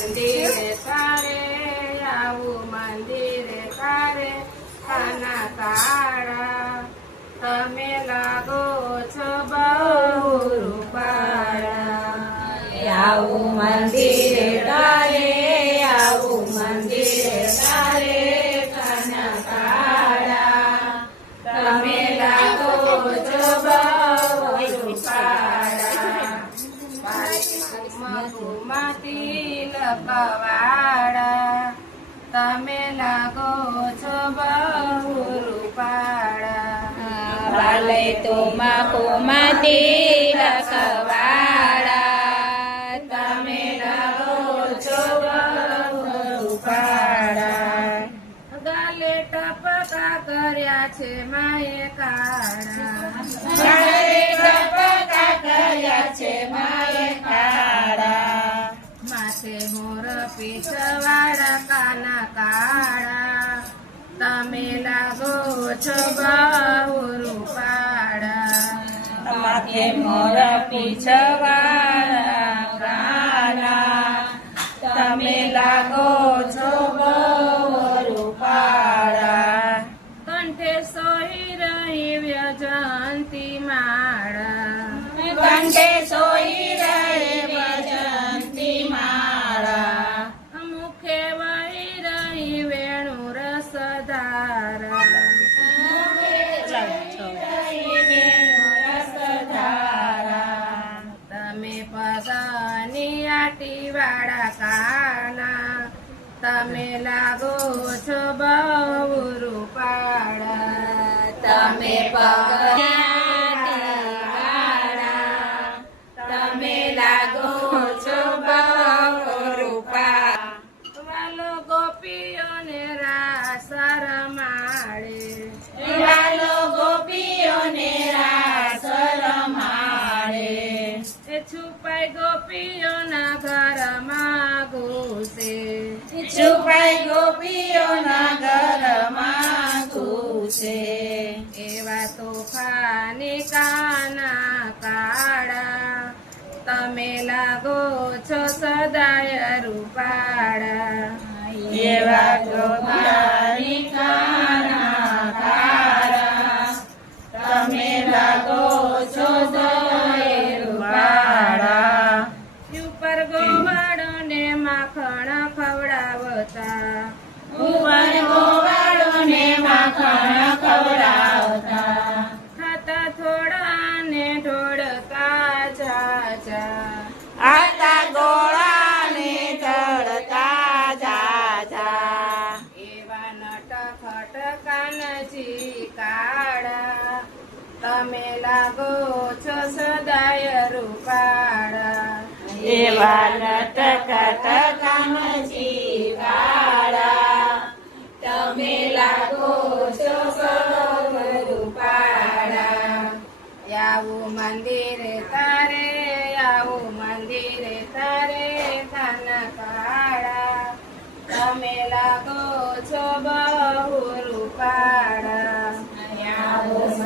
મંદિરે તારે આવું મંદિરે તારે કાના કાળા તમે લાગો છો બહુ રૂપાળા આવું મંદિરે તારે આવું મંદિરે તારે કાના કાળા તમે લાગો છો બહુ રૂપાળા મધુમતી લકવાળા તમે લાગો છો બહુ રૂપાળા વાલે તુમા કુમતી લખવાળા તમે લાગો છો બહુ રૂપાળા ગાલે ટપકા કર્યા છે માએ કાળા ગાલે ટપકા કર્યા છે માએ કાળા માથે મોર પીછવાળા કાના કાળા તમે લાગો છો બહુ રૂપાળા માથે મોર પીછવાળા કાળા તમે લાગો છો બહુ રૂપાળા કંઠે સોઈ રહી વ્યજંતી માળા કંઠે સોઈ રહે વજંતી માળા મુખે વહી રહી વેણુ રસધારા તમે પગની આટી વાળા કાના તમે લાગો છો બહુ રૂપાળા તમે પગવાળા તમે લાગો છો બહુ રૂપાળા વાલો ગોપીઓને રાસ રમાડે વાલો ગોપીઓને રાસ રમાડે એ છુપાઈ ગોપીઓના ઘરમાં ઘૂસે છુપાઈ ગોપીઓના ઘરમાં ઘૂસે એવા તોફાની કાના કાળા તમે લાગો છો સદાય રૂપાળા એવા ગોપીઓની કાના કાળા તમે લાગો છો સદાય રૂપાળા ઉપર ગોવાળોને માખણ ખવડાવતા ઉપર ગોવાળોને માખણ ખવડાવતા ખાતા થોડા ને ઢોળકા જાજા આતા ગોળાને તળતા જાજા એવા નટખટ કાનજી કાળા તમે લાગો છો સદાય રૂપાળા એવા નટખટ કાનજી કાળા તમે લાગો છો સદાય રૂપાળા આવું મંદિરે તારે આવું મંદિરે તારે કાના કાળા તમે લાગો છો બહુ રૂપાળા આવું